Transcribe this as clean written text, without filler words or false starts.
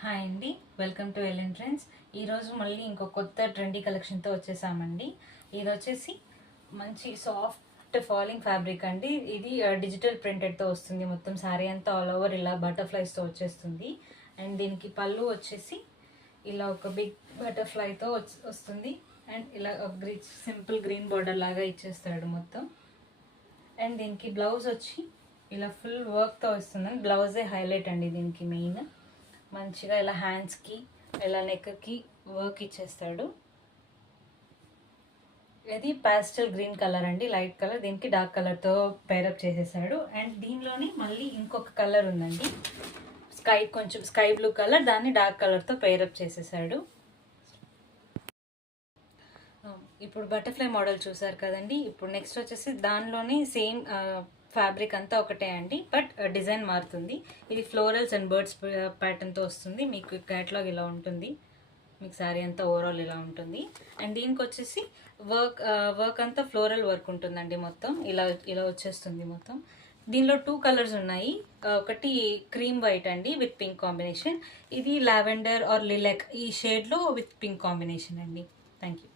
Hi అండి, welcome to LN trends. ఈరోజు మళ్ళీ ఇంకో కొత్త ట్రెండీ కలెక్షన్తో వచ్చేసామండి. ఇది వచ్చేసి మంచి సాఫ్ట్ ఫాలింగ్ ఫ్యాబ్రిక్ అండి. ఇది డిజిటల్ ప్రింటెడ్తో వస్తుంది. మొత్తం శారీ అంతా ఆల్ ఓవర్ ఇలా బటర్ఫ్లైస్తో వచ్చేస్తుంది. అండ్ దీనికి పళ్ళు వచ్చేసి ఇలా ఒక బిగ్ బటర్ఫ్లైతో వస్తుంది. అండ్ ఇలా ఒక సింపుల్ గ్రీన్ బార్డర్ లాగా ఇచ్చేస్తాడు మొత్తం. అండ్ దీనికి బ్లౌజ్ వచ్చి ఇలా ఫుల్ వర్క్తో వస్తుందండి. బ్లౌజే హైలైట్ అండి దీనికి మెయిన్. మంచిగా ఇలా హ్యాండ్స్కి ఇలా నెక్కి వర్క్ ఇచ్చేస్తాడు. ఇది పాస్టల్ గ్రీన్ కలర్ అండి, లైట్ కలర్. దీనికి డార్క్ కలర్తో పేరప్ చేసేసాడు. అండ్ దీనిలోని మళ్ళీ ఇంకొక కలర్ ఉందండి, కొంచెం స్కై బ్లూ కలర్. దాన్ని డార్క్ కలర్తో పేరప్ చేసేసాడు. ఇప్పుడు బటర్ఫ్లై మోడల్ చూసారు కదండి. ఇప్పుడు నెక్స్ట్ వచ్చేసి దానిలోనే సేమ్ ఫ్యాబ్రిక్ అంతా ఒకటే అండి, బట్ డిజైన్ మారుతుంది. ఇది ఫ్లోరల్స్ అండ్ బర్డ్స్ ప్యాటర్న్తో వస్తుంది. మీకు క్యాటలాగ్ ఇలా ఉంటుంది, మీకు శారీ అంతా ఓవరాల్ ఇలా ఉంటుంది. అండ్ దీనికి వచ్చేసి వర్క్ అంతా ఫ్లోరల్ వర్క్ ఉంటుందండి. మొత్తం ఇలా ఇలా వచ్చేస్తుంది మొత్తం. దీనిలో 2 కలర్స్ ఉన్నాయి. ఒకటి క్రీమ్ వైట్ అండి విత్ పింక్ కాంబినేషన్. ఇది లావెండర్ ఆర్ లిలాక్ ఈ షేడ్లో విత్ పింక్ కాంబినేషన్ అండి. Thank you.